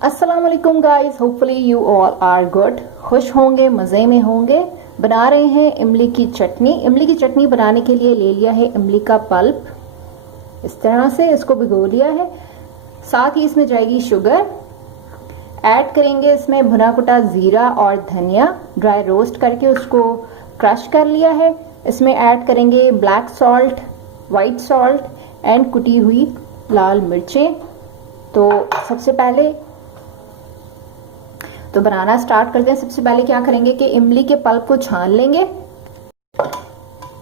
अस्सलाम वालेकुम guys, hopefully you all are good. खुश होंगे, मज़े में होंगे। बना रहे हैं इमली की चटनी। इमली की चटनी बनाने के लिए ले लिया है इमली का पल्प, इस तरह से इसको भिगो लिया है। साथ ही इसमें जाएगी शुगर। ऐड करेंगे इसमें भुना कुटा जीरा और धनिया, ड्राई रोस्ट करके उसको क्रश कर लिया है। इसमें ऐड करेंगे black salt, white salt and कुटी हुई लाल मिर्चें। तो सबसे पहले तो बनाना स्टार्ट करते हैं। सबसे पहले क्या करेंगे कि इमली के पल्प को छान लेंगे।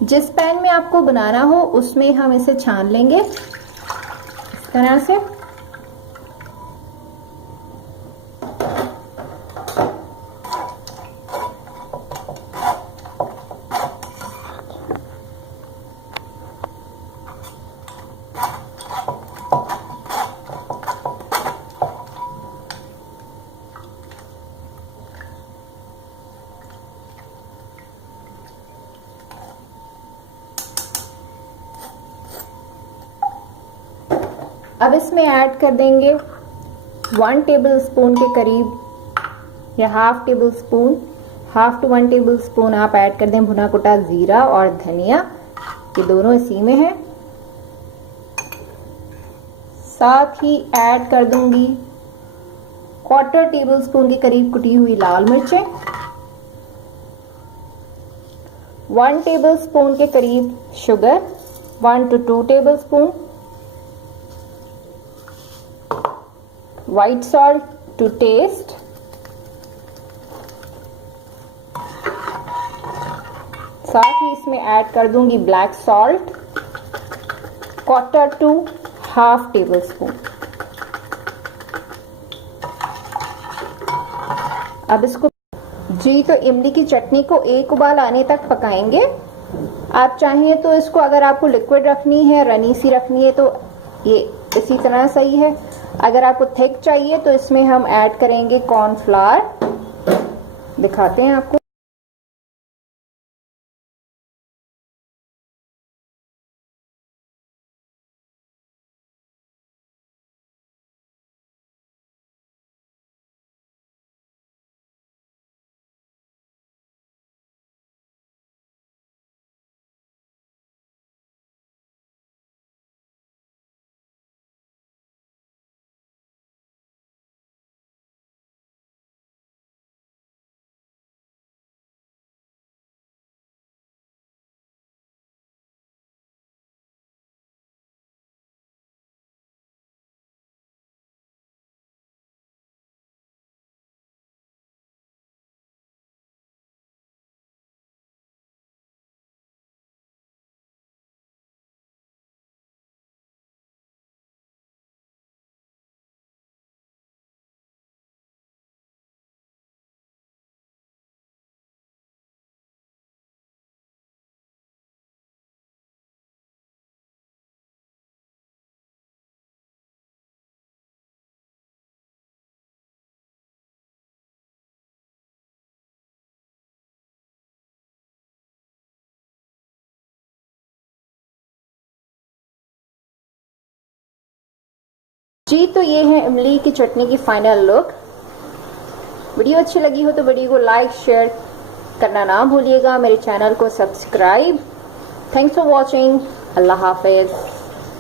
जिस पैन में आपको बनाना हो उसमें हम इसे छान लेंगे इस तरह से। अब इसमें ऐड कर देंगे 1 टेबल स्पून के करीब या हाफ टू 1 टेबल स्पून आप ऐड कर दें भुना कुटा जीरा और धनिया, ये दोनों इसी में है। साथ ही ऐड कर दूंगी 1/4 टेबल स्पून के करीब कुटी हुई लाल मिर्चें, 1 टेबल स्पून के करीब sugar, 1 to 2 tablespoon white salt to taste, साथ ही इसमें ऐड कर दूंगी black salt 1/4 to half tablespoon. अब इसको तो इमली की चटनी को एक उबाल आने तक पकाएंगे। आप चाहें तो इसको, अगर आपको लिक्विड रखनी है, रनी सी रखनी है, तो ये इसी तरह सही है। अगर आपको थिक चाहिए तो इसमें हम ऐड करेंगे कॉर्नफ्लावर, दिखाते हैं आपको। तो ये है इमली की चटनी की फाइनल लुक। वीडियो अच्छी लगी हो तो वीडियो को लाइक शेयर करना ना भूलिएगा, मेरे चैनल को subscribe. Thanks for watching. Allah Hafiz.